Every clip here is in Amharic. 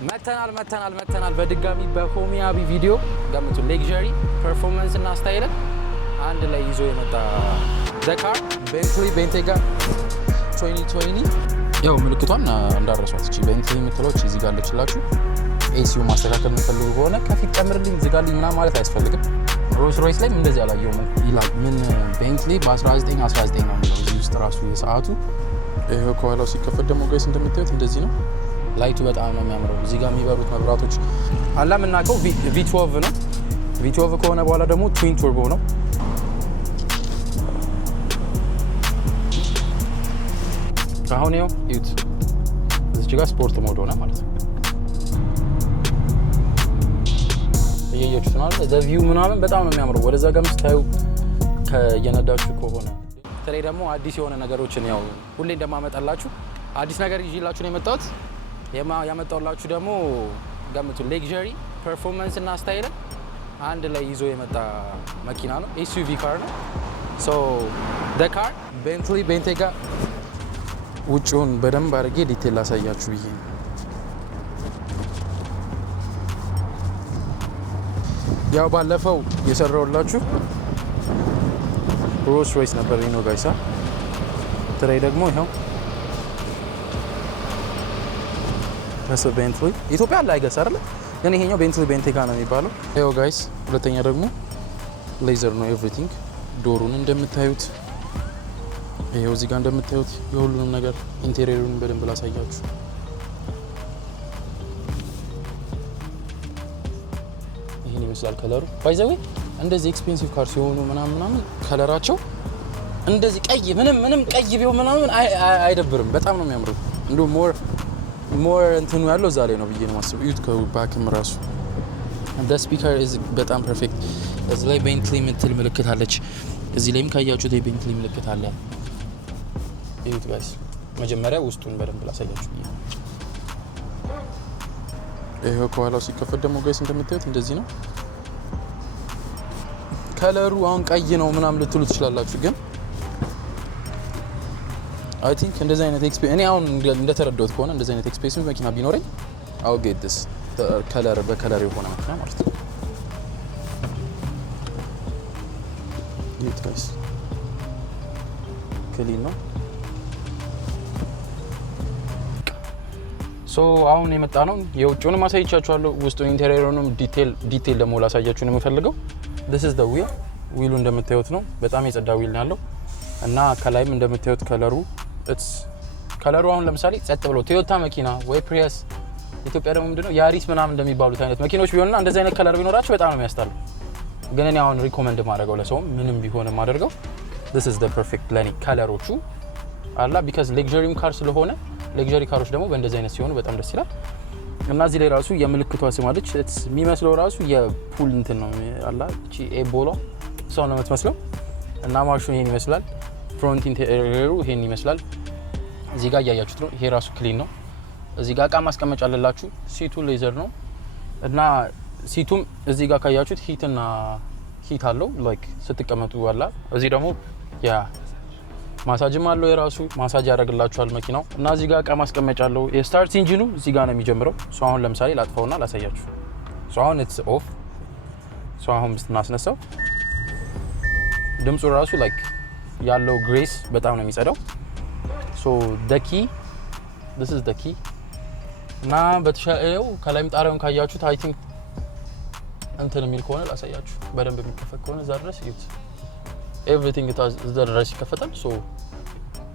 መተናል በድጋሚ በሆሚያቢ ቪዲዮ ገምቱ። ሌክዠሪ ፐርፎርማንስ እና ስታይል አንድ ላይ ይዞ የመጣ ዘካር ቤንትሊ ቤንቴጋ 2020 ያው ምልክቷን እንዳረሷት እቺ ቤንትሊ የምትለው እዚህ ጋር አለችላችሁ። ኤሲዩ ማስተካከል የምትፈልጉ ከሆነ ከፊት ጨምርልኝ ዝጋልኝ ምናምን ማለት አያስፈልግም። ሮልስ ሮይስ ላይ እንደዚህ አላየሁም ይላል። ምን ቤንትሊ በ1919 ነው የሚለው እዚህ ውስጥ ራሱ የሰዓቱ። ይሄው ከኋላው ሲከፈት ደግሞ ጋይስ እንደምታዩት እንደዚህ ነው። ላይቱ በጣም ነው የሚያምረው። እዚህ ጋር የሚበሩት መብራቶች አላ የምናውቀው V12 ነው። V12 ከሆነ በኋላ ደግሞ ትዊን ቱርቦ ነው። አሁን ይኸው እዩት፣ እዚህ ጋር ስፖርት ሞድ ሆነ ማለት ነው። እየያችሁት ነው አይደል? ዘ ቪው ምናምን በጣም ነው የሚያምረው። ወደዛ ጋር ስታዩ ከየነዳችሁ ከሆነ በተለይ ደግሞ አዲስ የሆነ ነገሮችን ያው ሁሌ እንደማመጣላችሁ አዲስ ነገር ይዤላችሁ ነው የመጣሁት። ያመጣሁላችሁ ደግሞ ገምቱ። ሌክዠሪ ፐርፎርማንስ እና ስታይል አንድ ላይ ይዞ የመጣ መኪና ነው። ኤስዩቪ ካር ነው። ሶ ዘ ካር ቤንትሊ ቤንቴጋ ውጭውን በደንብ አድርጌ ዲቴል ላሳያችሁ ብዬ ነው። ያው ባለፈው የሰራሁላችሁ ሮልስ ሮይስ ነበር ነው ጋይሳ። ትሬይ ደግሞ ይኸው ቤንትሊ ኢትዮጵያ ላይ አይገስ አይደል? ግን ይሄኛው ቤንትሊ ቤንቴጋ ነው የሚባለው። ይኸው ጋይስ ሁለተኛ ደግሞ ሌዘር ነው ኤቭሪቲንግ። ዶሩን እንደምታዩት ይሄው እዚህ ጋር እንደምታዩት የሁሉንም ነገር ኢንቴሪየሩን በደንብ ላሳያችሁ። ይሄን ይመስላል ከለሩ። ባይ ዘ ዌይ እንደዚህ ኤክስፔንሲቭ ካር ሲሆኑ ምናምን ከለራቸው እንደዚህ ቀይ ምንም ቀይ ቢሆን ምናምን አይደብርም። በጣም ነው የሚያምረው። እንደው ሞር እንትኑ ያለው እዛ ላይ ነው ብዬ ነው የማስበው። ዩት ከባክም ራሱ the speaker is በጣም ፐርፌክት። እዚህ ላይ ቤንትሊ የምትል ምልክት አለች። እዚህ ላይም ካያችሁት የቤንትሊ ምልክት አለ። ዩት ጋይስ መጀመሪያ ውስጡን በደንብ ላሳያችሁ ብዬ። ይሄው ከኋላው ሲከፈት ደግሞ ጋይስ እንደምታዩት እንደዚህ ነው ከለሩ። አሁን ቀይ ነው ምናምን ልትሉ ትችላላችሁ፣ ግን አይ ቲንክ እንደዚህ አይነት እኔ አሁን እንደተረዳሁት ከሆነ እንደዚህ አይነት ኤክስፔንሲቭ መኪና ቢኖረኝ አው ጌት ዲስ ከለር በከለር የሆነ መኪና ማለት ነው። ጋይስ ክሊን ነው። ሶ አሁን የመጣ ነው የውጭውንም አሳይቻችኋለሁ። ውስጡን ኢንቴሪየሩንም ዲቴል ደግሞ ላሳያችሁ ነው የምፈልገው። this is the wheel ዊሉ እንደምታዩት ነው። በጣም የጸዳ ዊል ነው ያለው እና ከላይም እንደምታዩት ከለሩ አሁን ለምሳሌ ጸጥ ብሎ ቶዮታ መኪና ወይ ፕሪየስ ኢትዮጵያ ደግሞ ምንድነው ያሪስ ምናምን እንደሚባሉት አይነት መኪኖች ቢሆንና እንደዚህ አይነት ከለር ቢኖራቸው በጣም ነው የሚያስጠላው። ግን እኔ አሁን ሪኮመንድ ማድረገው ለሰው ምንም ቢሆን ማድረገው this is the perfect ለኔ ከለሮቹ አላ because luxury ካር ስለሆነ ሌክዠሪ ካሮች ደግሞ በእንደዚህ አይነት ሲሆኑ በጣም ደስ ይላል። እና እዚህ ላይ ራሱ የምልክቷ ስም አለች። የሚመስለው ራሱ የፑል እንትን ነው አላ እቺ ኤቦላ ሰው ነው የምትመስለው። እና ማርሹ ይሄን ይመስላል። ፍሮንት ኢንቴሪየሩ ይሄን ይመስላል። እዚህ ጋር እያያችሁት ነው። ይሄ ራሱ ክሊን ነው። እዚህ ጋር እቃ ማስቀመጫ አለላችሁ። ሲቱ ሌዘር ነው እና ሲቱም እዚህ ጋር ካያችሁት ሂት አለው ላይክ ስትቀመጡ አላ። እዚህ ደግሞ ያ ማሳጅም አለው የራሱ ማሳጅ ያደርግላችኋል መኪናው። እና እዚህ ጋር እቃ ማስቀመጫ አለው። የስታርት ኢንጂኑ እዚህ ጋር ነው የሚጀምረው። ሶ አሁን ለምሳሌ ላጥፋውና ላሳያችሁ። ሶ አሁን ኢትስ ኦፍ። ሶ አሁን ብናስነሳው ድምፁ ራሱ ላይክ ያለው ግሬስ በጣም ነው የሚጸዳው። ሶ the key this is the key እና በተሻለው ከላይም ጣሪያውን ካያችሁት አይ ቲንክ እንትን የሚል ከሆነ ላሳያችሁ። በደንብ የሚከፈት ከሆነ እዛ ድረስ እዩት። everything እዛ ድረስ ይከፈታል። ሶ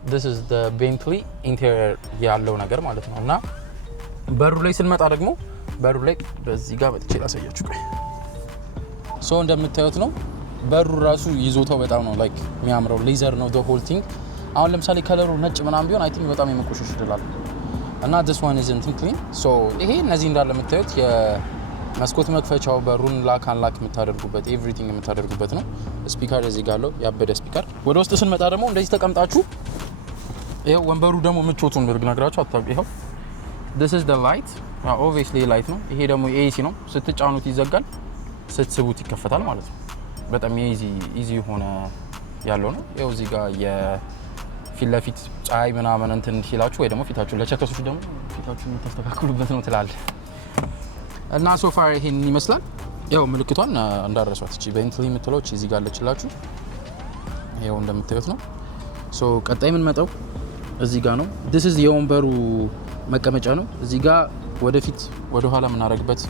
this is the Bentley interior ያለው ነገር ማለት ነው። እና በሩ ላይ ስንመጣ ደግሞ በሩ ላይ በዚህ ጋር መጥቼ ላሳያችሁ። ሶ እንደምታዩት ነው በሩ ራሱ ይዞታው በጣም ነው ላይክ የሚያምረው። ሌዘር ነው the whole thing። አሁን ለምሳሌ ከለሩ ነጭ ምናምን ቢሆን አይ ቲንክ በጣም የመቆሸሽ ይችላል። እና this one isn't clean። ሶ ይሄ እነዚህ እንዳለ የምታዩት የመስኮት መክፈቻው በሩን ላክ አንላክ የምታደርጉበት ኤቭሪቲንግ የምታደርጉበት ነው። ስፒከር እዚህ ጋር አለው ያበደ ስፒከር። ወደ ውስጥ ስንመጣ ደግሞ እንደዚህ ተቀምጣችሁ ይሄው ወንበሩ ደግሞ ምቾቱን ልነግራችሁ አታውቁ። ይሄው this is the light obviously light ነው። ይሄ ደግሞ ኤሲ ነው። ስትጫኑት ይዘጋል፣ ስትስቡት ይከፈታል ማለት ነው። በጣም ኢዚ ሆነ ያለው ነው። ይሄው እዚህ ጋር የፊት ለፊት ፀሐይ ምናምን እንትን ሲላችሁ ወይ ደግሞ ፊታችሁ ለቸከሱት ደግሞ ፊታችሁን ተስተካክሉበት ነው ትላል። እና ሶፋር ይሄን ይመስላል። ያው ምልክቷን እንዳረሷት እቺ ቤንትሊ የምትለው እዚህ ጋር አለችላችሁ። ያው እንደምታዩት ነው። ሶ ቀጣይ ምን መጣው እዚህ ጋር ነው። this is የወንበሩ መቀመጫ ነው። እዚህ ጋር ወደፊት ወደ ኋላ የምናደርግበት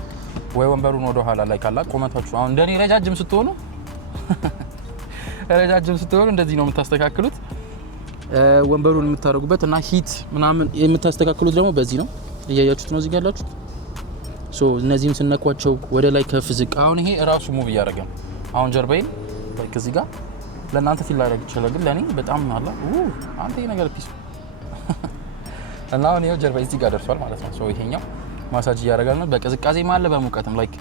ወይ ወንበሩን ወደ ኋላ ላይ ካላ ቆመታችሁ አሁን እንደኔ ረጃጅም ስትሆኑ እንደዚህ ነው የምታስተካክሉት። ወንበሩን የምታደርጉበት እና ሂት ምናምን የምታስተካክሉት ደግሞ በዚህ ነው። እያያችሁት ነው እዚህ ጋር ያላችሁት። ሶ እነዚህም ስነኳቸው ወደ ላይ ከፍ ዝቅ። አሁን ይሄ ራሱ ሙቭ እያደረገ ነው። አሁን ጀርባዬን ላይክ እዚህ ጋር ለእናንተ ፊል ላደርግ ይችላል፣ ግን ለእኔ በጣም አላ አንተ ይሄ ነገር ፒስ እና አሁን ይሄው ጀርባዬ እዚህ ጋር ደርሷል ማለት ነው። ሶ ይሄኛው ማሳጅ እያደረጋል ነው። በቅዝቃዜ ማለ በሙቀትም ላይክ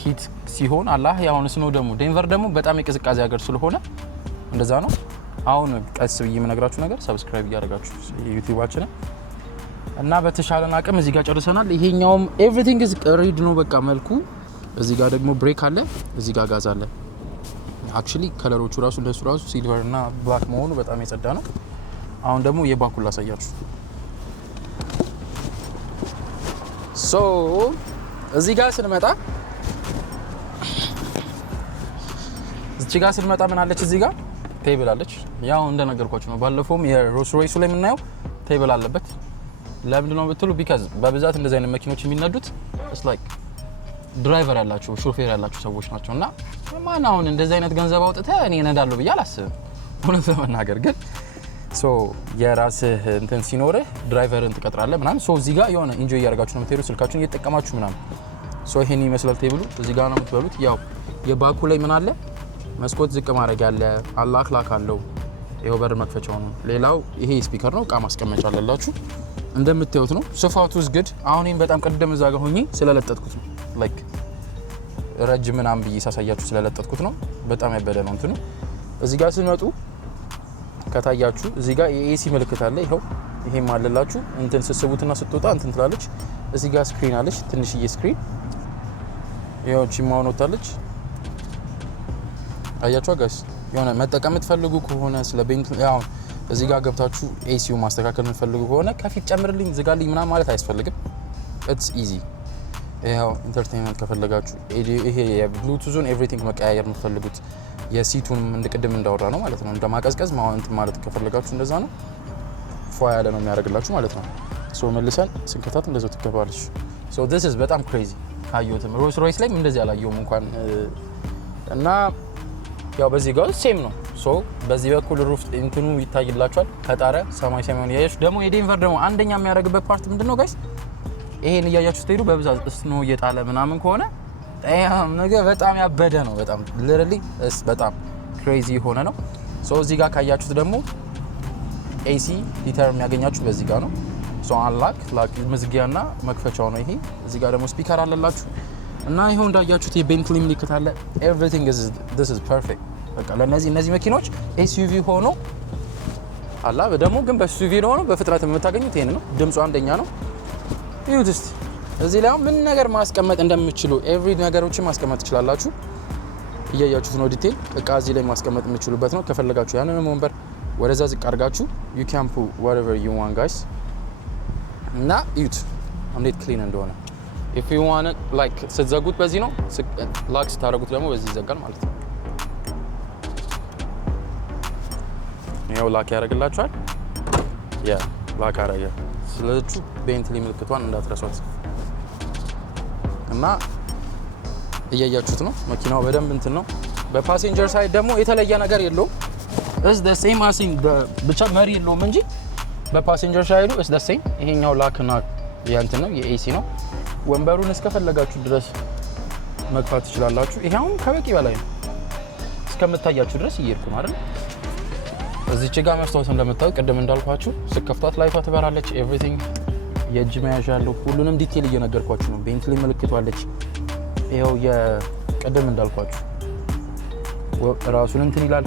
ሂት ሲሆን አላህ ያውን ስኖ ደግሞ ዴንቨር ደግሞ በጣም የቅዝቃዜ ሀገር ስለሆነ እንደዛ ነው። አሁን ቀስ ብዬ የምነግራችሁ ነገር ሰብስክራይብ እያደረጋችሁ ዩቲዩባችንን እና በተሻለን አቅም እዚህ ጋር ጨርሰናል። ይሄኛውም ኤቭሪቲንግ ኢዝ ሬዲ ነው በቃ መልኩ። እዚህ ጋር ደግሞ ብሬክ አለ፣ እዚህ ጋር ጋዝ አለ። አክቹሊ ከለሮቹ ራሱ እንደሱ ራሱ ሲልቨር እና ብላክ መሆኑ በጣም የጸዳ ነው። አሁን ደግሞ የባኩን ላሳያችሁ። ሶ እዚህ ጋር ስንመጣ ምን አለች እዚህ ጋር ቴብል አለች። ያው እንደነገርኳችሁ ነው ባለፈውም የሮልስ ሮይሱ ላይ የምናየው ቴብል አለበት። ለምንድን ነው ብትሉ ቢካዝ በብዛት እንደዚህ አይነት መኪኖች የሚነዱት ላይክ ድራይቨር ያላቸው ሾፌር ያላቸው ሰዎች ናቸው። እና ማን አሁን እንደዚህ አይነት ገንዘብ አውጥተህ እኔ እነዳለሁ ብዬ አላስብም እውነት ለመናገር ግን ሶ የራስህ እንትን ሲኖርህ ድራይቨርን ትቀጥራለህ ምናምን። ሶ እዚህ ጋር የሆነ ኢንጆይ እያደረጋችሁ ነው የምትሄዱት ስልካችሁን እየተጠቀማችሁ ምናምን። ሶ ይሄን ይመስላል ቴብሉ። እዚህ ጋር ነው የምትበሉት። ያው የባኩ ላይ ምን አለ መስኮት ዝቅ ማድረግ ያለ አላህ ላክ አለው። ይሄው በር መክፈቻው ነው። ሌላው ይሄ ስፒከር ነው፣ እቃ ማስቀመጫ አለላችሁ እንደምታዩት ነው። ስፋቱስ ግድ አሁን ይሄን በጣም ቀደም እዛ ጋር ሆኜ ስለለጠጥኩት ነው ላይክ ረጅም ምናምን ብዬ ሳሳያችሁ ስለለጠጥኩት ነው። በጣም ያበደ ነው እንትኑ። እዚህ ጋር ስትመጡ ከታያችሁ እዚህ ጋር የኤሲ ምልክት አለ። ይሄም አለላችሁ እንትን ስስቡትና ስትወጣ እንትን ትላለች። እዚህ ጋር ስክሪን አለች፣ ትንሽዬ ስክሪን ይሄው ቺማውን ወጣለች። አያችሁ ጋይስ የሆነ መጠቀም የምትፈልጉ ከሆነ ስለ ቤንትሊ ያው እዚህ ጋር ገብታችሁ ኤሲው ማስተካከል የምትፈልጉ ከሆነ ከፊት ጨምርልኝ ዝጋልኝ ምናምን ማለት አያስፈልግም። ኢትስ ኢዚ። ይሄው ኢንተርቴይንመንት ከፈለጋችሁ ይሄ የብሉቱዙን ኤቭሪቲንግ መቀያየር የምትፈልጉት የሲቱንም እንደቅድም እንዳወራ ነው ማለት ነው። እንደማቀዝቀዝ ማውንት ማለት ከፈለጋችሁ እንደዛ ነው። ፏ ያለ ነው የሚያደርግላችሁ ማለት ነው። ሶ መልሰን ስንከታት እንደዛው ትገባለች። ሶ this is በጣም ክሬዚ ካየሁትም ሮልስ ሮይስ ላይ እንደዚህ አላየሁም እንኳን እና ያው በዚህ ጋር ሴም ነው። ሶ በዚህ በኩል ሩፍ እንትኑ ይታይላችኋል ከጣረ ሰማይ ሰማዩን ያያችሁ። ደግሞ የዴንቨር ደግሞ አንደኛ የሚያደርግበት ፓርት ምንድነው ጋይስ? ይሄን እያያችሁ ስትሄዱ በብዛት ስኖ እየጣለ ምናምን ከሆነ ነገር በጣም ያበደ ነው። በጣም ሊተራሊ በጣም ክሬዚ የሆነ ነው። ሶ እዚህ ጋር ካያችሁት ደግሞ ኤሲ ሂተር የሚያገኛችሁ በዚህ ጋር ነው። ሶ አንላክ ላክ መዝጊያና መክፈቻው ነው ይሄ። እዚህ ጋር ደግሞ ስፒከር አለላችሁ እና ይሄው እንዳያችሁት የቤንትሊ ምልክት አለ። ኤቭሪቲንግ this is perfect። በቃ ለነዚህ መኪኖች ኤስዩቪ ሆኖ አላ ደግሞ ግን በኤስዩቪ ሆኖ በፍጥነት የምታገኙት ይሄን ነው። ድምፁ አንደኛ ነው። ይሁት እስቲ እዚህ ላይ ምን ነገር ማስቀመጥ እንደምትችሉ ኤቭሪ ነገሮችን ማስቀመጥ ትችላላችሁ። እያያችሁት ነው ዲቴል እቃ እዚህ ላይ ማስቀመጥ የምትችሉበት ነው። ከፈለጋችሁ ያንን ወንበር ወደዛ ዝቅ አድርጋችሁ you can put whatever you want guys። እና ይሁት እንዴት ክሊን እንደሆነ if you want it like ስትዘጉት በዚህ ነው፣ ላክ ስታደርጉት ደግሞ በዚህ ይዘጋል ማለት ነው። ይሄው ላክ ያደርግላችኋል። ያ ላክ አደረገ። ስለዚህ ቤንትሊ ምልክቷን እንዳትረሷት እና እያያችሁት ነው መኪናው በደንብ እንትን ነው። በፓሴንጀር ሳይድ ደግሞ የተለየ ነገር የለውም። is the same as in ብቻ መሪ የለውም እንጂ በፓሴንጀር ሳይዱ is the same። ይሄኛው ላክና ያንተ ነው የኤሲ ነው። ወንበሩን እስከፈለጋችሁ ድረስ መግፋት ትችላላችሁ። ይሄው ከበቂ በላይ ነው። እስከምታያችሁ ድረስ እየሄድኩ ነው አይደል? እዚች ጋር መስታወት እንደምታዩ ቅድም እንዳልኳችሁ ስከፍቷት ላይቷ ትበራለች። ኤቭሪቲንግ የእጅ መያዣ ያለው ሁሉንም ዲቴል እየነገርኳችሁ ነው። ቤንትሊ ምልክቷ አለች። ይሄው የቅድም እንዳልኳችሁ ራሱን እንትን ይላል።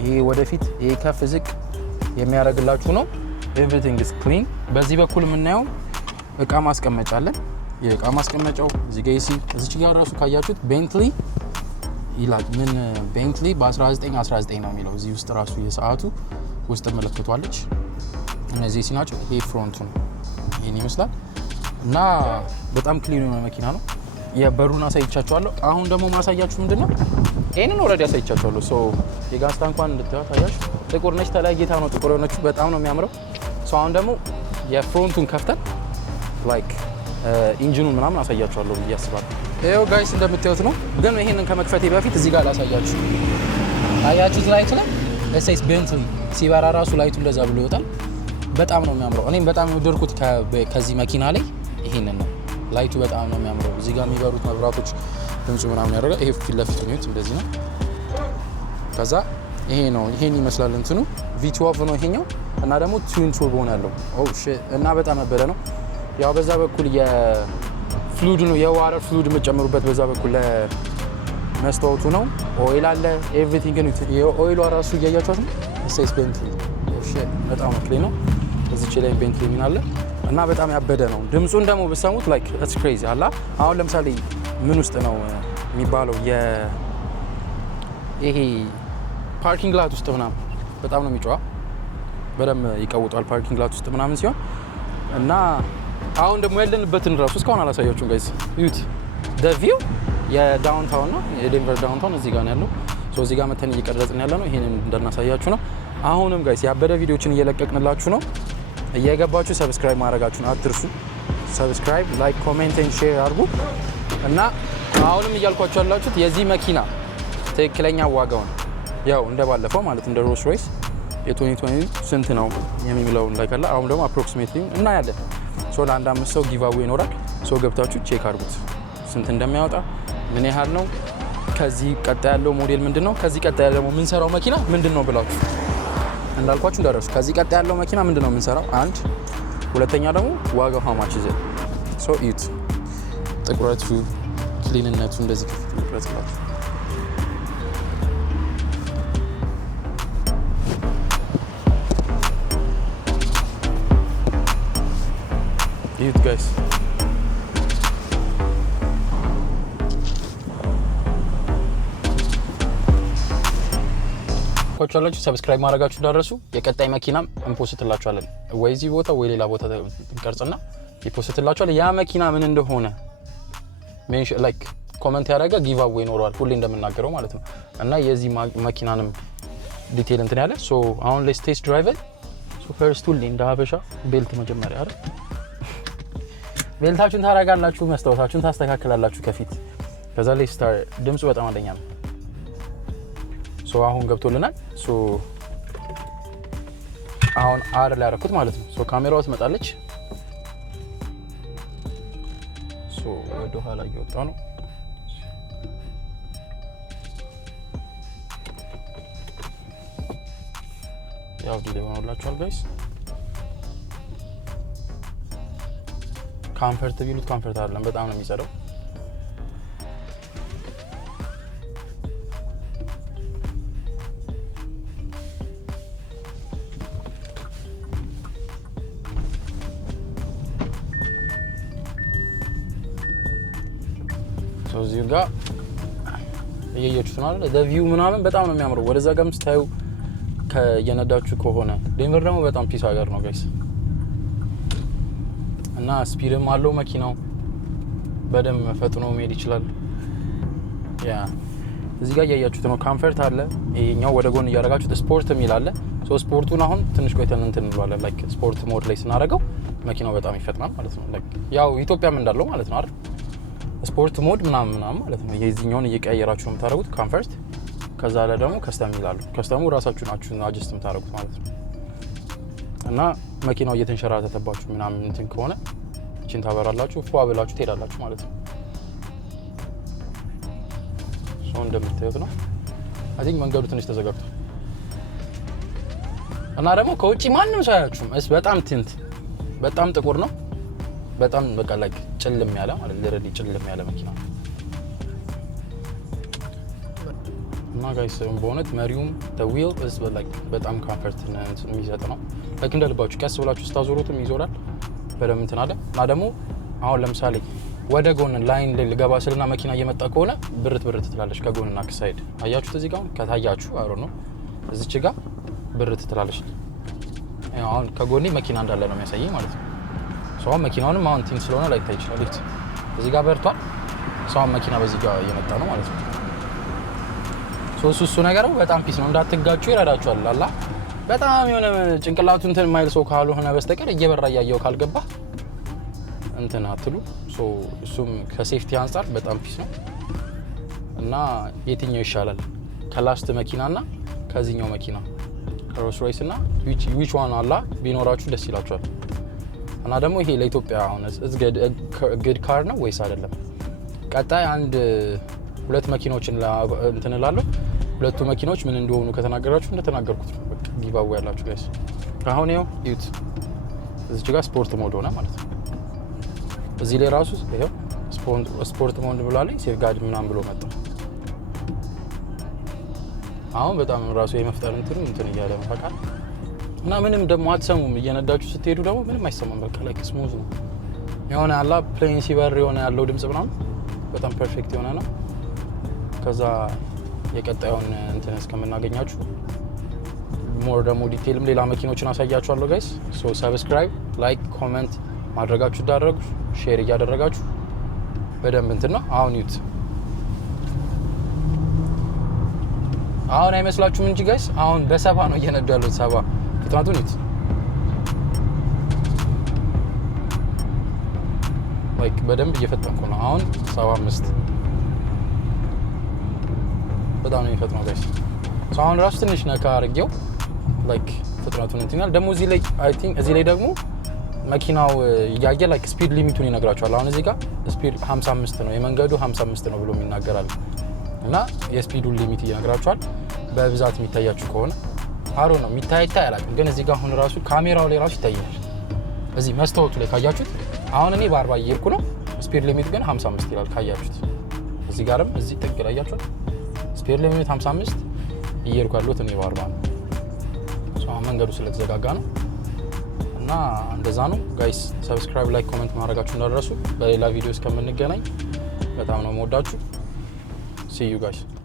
ይሄ ወደፊት ይሄ ከፍ ዝቅ የሚያደርግላችሁ ነው። ኤቭሪቲንግ ኢዝ ክሊን። በዚህ በኩል የምናየው እቃ ማስቀመጫ አለ። የእቃ ማስቀመጫው እዚህ ጋር ኤሲ እዚች ጋር ራሱ ካያችሁት ቤንትሊ ይላል። ምን ቤንትሊ በ1919 ነው የሚለው እዚህ ውስጥ ራሱ የሰዓቱ ውስጥ ምልክቷለች። እነዚህ ኤሲ ናቸው። ይሄ ፍሮንቱ ነው። ይሄን ይመስላል እና በጣም ክሊን የሆነ መኪና ነው። የበሩን አሳይቻችኋለሁ። አሁን ደግሞ ማሳያችሁ ምንድነው ይሄንን ኦልሬዲ አሳይቻችኋለሁ። ሶ የጋዝ ታንኳን እንድታያችሁ ጥቁር ነች፣ ተለያይታ ነው ጥቁር የሆነችው። በጣም ነው የሚያምረው። ሶ አሁን ደግሞ የፍሮንቱን ከፍተን ላይክ ኢንጂኑን ምናምን አሳያችኋለሁ ብዬ አስባለሁ። ይኸው ጋይስ እንደምታዩት ነው። ግን ይሄንን ከመክፈቴ በፊት እዚህ ጋር ላሳያችሁ። አያችሁት ላይቱ ላይ ኤስኤስ ቤንትሊ ሲበራ ራሱ ላይቱ እንደዛ ብሎ ይወጣል። በጣም ነው የሚያምረው። እኔም በጣም የወደድኩት ከዚህ መኪና ላይ ይሄንን ነው። ላይቱ በጣም ነው የሚያምረው። እዚህ ጋር የሚበሩት መብራቶች ድምፁ ምናምን ያደርጋል። ይሄ ፊት ለፊት ነው፣ እንደዚህ ነው። ከዛ ይሄ ነው፣ ይሄን ይመስላል እንትኑ V12 ነው ይሄኛው። እና ደግሞ ትዊን ቱርቦ ነው ያለው። ኦ ሺት! እና በጣም ነበረ ነው ያው በዛ በኩል የፍሉድ ነው የዋተር ፍሉድ የምትጨምሩበት በዛ በኩል ለመስታወቱ ነው። ኦይል አለ ኤቭሪቲንግ ነው። የኦይሉ ራሱ እያያችሁት ነው። ኤስኤስ ቤንትሊ ኦ ሺት! በጣም ክሊን ነው። እዚች ላይ ቤንትሊ ምን አለ እና በጣም ያበደ ነው። ድምጹን ደግሞ ብትሰሙት ላይክ ኢትስ ክሬዚ አላ። አሁን ለምሳሌ ምን ውስጥ ነው የሚባለው ይሄ ፓርኪንግ ላት ውስጥ ምናምን በጣም ነው የሚጮህ። በደንብ ይቀውጣል ፓርኪንግ ላት ውስጥ ምናምን ሲሆን እና አሁን ደግሞ ያለንበትን ራሱ እስካሁን አላሳያችሁም ጋይስ። ዩት ዘ ቪው የዳውንታውን ነው የዴንቨር ዳውንታውን እዚህ ጋር ነው ያለው። ሶ እዚህ ጋር መተን እየቀረጽን ያለ ነው። ይሄንን እንደናሳያችሁ ነው። አሁንም ጋይስ ያበደ ቪዲዮችን እየለቀቅንላችሁ ነው። እየገባችሁ ሰብስክራይብ ማድረጋችሁን አትርሱ። ሰብስክራይብ፣ ላይክ፣ ኮሜንት ኤንድ ሼር አድርጉ እና አሁንም እያልኳችሁ ያላችሁት የዚህ መኪና ትክክለኛ ዋጋውን ያው እንደባለፈው ማለት እንደ ሮልስ ሮይስ የ2020 ስንት ነው የሚለውን ላይ ካለ አሁን ደግሞ አፕሮክሲሜትሊ እናያለን። ሶ ለአንድ 5 ሰው ጊቭ አዌይ ይኖራል። ሶ ገብታችሁ ቼክ አድርጉት ስንት እንደሚያወጣ ምን ያህል ነው። ከዚህ ቀጣይ ያለው ሞዴል ምንድነው፣ ከዚህ ቀጣይ ደግሞ የምንሰራው መኪና ምንድነው ብላችሁ እንዳልኳችሁ እንዳደረሱ ከዚህ ቀጣይ ያለው መኪና ምንድነው የምንሰራው አንድ፣ ሁለተኛ ደግሞ ዋጋው ሃማች ይዘ ሶ ኢት ጥቁረቱ ክሊንነቱ እንደዚህ ከፊት ልቅረጽላችሁ። ኢት ጋይስ ኮቻላችሁ ሰብስክራይብ ማድረጋችሁ እንዳደረሱ የቀጣይ መኪናም እንፖስትላችኋለን። ወይ እዚህ ቦታ ወይ ሌላ ቦታ እንቀርጽና ይፖስትላችኋል። ያ መኪና ምን እንደሆነ ሜንሽን ላይክ ኮሜንት ያደረገ ጊቭ አዌይ ይኖረዋል ሁሌ እንደምናገረው ማለት ነው። እና የዚህ መኪናንም ዲቴል እንትን ያለ ሶ አሁን ሌትስ ቴስት ድራይቭ ሶ ፈርስት ሁሌ እንደ ሀበሻ ቤልት መጀመሪያ አይደል ቤልታችሁን ታረጋላችሁ፣ መስታወታችሁን ታስተካክላላችሁ ከፊት። ከዛ ላይ ስታር ድምፁ በጣም አንደኛ ነው። ሶ አሁን ገብቶልናል። ሶ አሁን አር ላይ አደረኩት ማለት ነው። ሶ ካሜራው ትመጣለች። ሶ ወደ ኋላ እየወጣ ነው። ያው ዲሌ ሆኖላችኋል ጋይስ። ካምፈርት ቢሉት ካምፈርት አይደለም፣ በጣም ነው የሚጸዳው። እዚህ ጋር እየያችሁት ነው አይደል? ቪው ምናምን በጣም ነው የሚያምረው። ወደዛ ጋርም ስታዩ ከየነዳችሁ ከሆነ ዴንቨር ደግሞ በጣም ፒስ ሀገር ነው ጋይስ። እና ስፒድም አለው መኪናው በደንብ ፈጥኖ መሄድ ይችላል። ያ እዚህ ጋር እያያችሁት ነው። ካምፈርት አለ። ይሄኛው ወደ ጎን እያደረጋችሁት ስፖርት የሚል አለ። ሶ ስፖርቱን አሁን ትንሽ ቆይተን እንትን እንለዋለን። ላይክ ስፖርት ሞድ ላይ ስናደርገው መኪናው በጣም ይፈጥናል ማለት ነው። ላይክ ያው ኢትዮጵያም እንዳለው ማለት ነው አይደል? ስፖርት ሞድ ምናምን ማለት ነው። የዚህኛውን እየቀያየራችሁ ነው የምታደርጉት ካምፈርት። ከዛ ላይ ደግሞ ከስተም ይላሉ። ከስተሙ ራሳችሁ ናችሁ አጀስት የምታደርጉት ማለት ነው። እና መኪናው እየተንሸራተተባችሁ ምናምን እንትን ከሆነ እቺን ታበራላችሁ፣ ፏ ብላችሁ ትሄዳላችሁ ማለት ነው። ሶ እንደምታዩት ነው። አይ ቲንክ መንገዱ ትንሽ ተዘጋግቷል። እና ደግሞ ከውጪ ማንም ሰው አያችሁም። በጣም ቲንት በጣም ጥቁር ነው። በጣም በቃ ላይክ ጭልም ያለ ማለት ለረዲ ጭልም ያለ መኪና እና ጋይስ በእውነት መሪውም the wheel is like በጣም ኮምፎርት የሚሰጥ ነው። ላይክ እንደልባችሁ ቀስ ብላችሁ ስታዞሩትም ይዞራል በደምብ እንትን አለ። እና ደግሞ አሁን ለምሳሌ ወደ ጎን ላይን ላይ ልገባ ስልና መኪና እየመጣ ከሆነ ብርት ትላለች ከጎንና ከሳይድ አያችሁት። እዚህ ጋር ከታያችሁ አሮ ነው እዚች ጋር ብርት ትላለች። አሁን ከጎኔ መኪና እንዳለ ነው የሚያሳየኝ ማለት ነው። ሶ መኪናውንም አሁን ቲንግ ስለሆነ ላይታይ ይችላል። እዚህ ጋር በርቷል። ሰውን መኪና በዚህ ጋር እየመጣ ነው ማለት ነው። እሱ ነገር በጣም ፒስ ነው። እንዳትጋጩ ይረዳችኋል። አላ በጣም የሆነ ጭንቅላቱ እንትን የማይል ሰው ካልሆነ በስተቀር እየበራ እያየው ካልገባ እንትን አትሉ። እሱም ከሴፍቲ አንጻር በጣም ፒስ ነው እና የትኛው ይሻላል ከላስት መኪናና ከዚህኛው መኪና ሮልስ ሮይስ እና which one አላ ቢኖራችሁ ደስ ይላችኋል? እና ደግሞ ይሄ ለኢትዮጵያ አሁን good car ነው ወይስ አይደለም? ቀጣይ ሁለት መኪኖችን እንትን እላለሁ። ሁለቱ መኪኖች ምን እንደሆኑ ከተናገራችሁ እንደተናገርኩት ነው። በቃ ጊቫዌ ያላችሁ ጋይስ። አሁን ይኸው ዩት እዚህ ጋር ስፖርት ሞድ ሆነ ማለት ነው። እዚህ ላይ ራሱ ይኸው ስፖርት ሞድ ብሏል። ሴፍ ጋርድ ምናምን ብሎ መጣ። አሁን በጣም ራሱ የመፍጠር እንትን እያለ ነው በቃ። እና ምንም ደግሞ አትሰሙም። እየነዳችሁ ስትሄዱ ደግሞ ምንም አይሰማም። በቃ ላይክ ስሙዝ ነው የሆነ አላ ፕሌን ሲበር የሆነ ያለው ድምጽ ምናምን በጣም ፐርፌክት የሆነ ነው። ከዛ የቀጣዩን እንትን እስከምናገኛችሁ ሞር ደግሞ ዲቴይልም ሌላ መኪኖችን አሳያችኋለሁ ጋይስ። ሰብስክራይብ፣ ላይክ፣ ኮሜንት ማድረጋችሁ እንዳደረጉ ሼር እያደረጋችሁ በደንብ እንትን ነው። አሁን ዩት አሁን አይመስላችሁም እንጂ ጋይስ አሁን በሰባ ነው እየነዱ ያሉት። ሰባ ፍጥነቱን ዩት ላይክ በደንብ እየፈጠንኩ ነው። አሁን 75 በጣም ነው የሚፈጥነው ጋይስ። አሁን ራሱ ትንሽ ነካ አድርጌው ላይክ ፍጥነቱን እንትናል። ደግሞ እዚህ ላይ አይ ቲንክ እዚህ ላይ ደግሞ መኪናው እያየ ላይክ ስፒድ ሊሚቱን ይነግራቸዋል። አሁን እዚህ ጋር ስፒድ 55 ነው የመንገዱ 55 ነው ብሎ ይናገራል እና የስፒዱን ሊሚት ይነግራቸዋል። በብዛት የሚታያችሁ ከሆነ አሮ ነው የሚታይ አላውቅም፣ ግን እዚህ ጋር አሁን ራሱ ካሜራው ላይ ራሱ ይታያል። እዚህ መስታወቱ ላይ ካያችሁት አሁን እኔ በ40 እየሄድኩ ነው። ስፒድ ሊሚት ግን 55 ይላል ካያችሁት። እዚህ ጋርም እዚህ ጥግ ላይ ያያችሁት ስፒድ ሊሚት 55 እየሄድኩ ያለሁት እኔ በ40 ነው። መንገዱ ስለተዘጋጋ ነው እና እንደዛ ነው ጋይስ። ሰብስክራይብ፣ ላይክ፣ ኮሜንት ማድረጋችሁ እንዳትረሱ። በሌላ ቪዲዮ እስከምንገናኝ በጣም ነው የምወዳችሁ። see you guys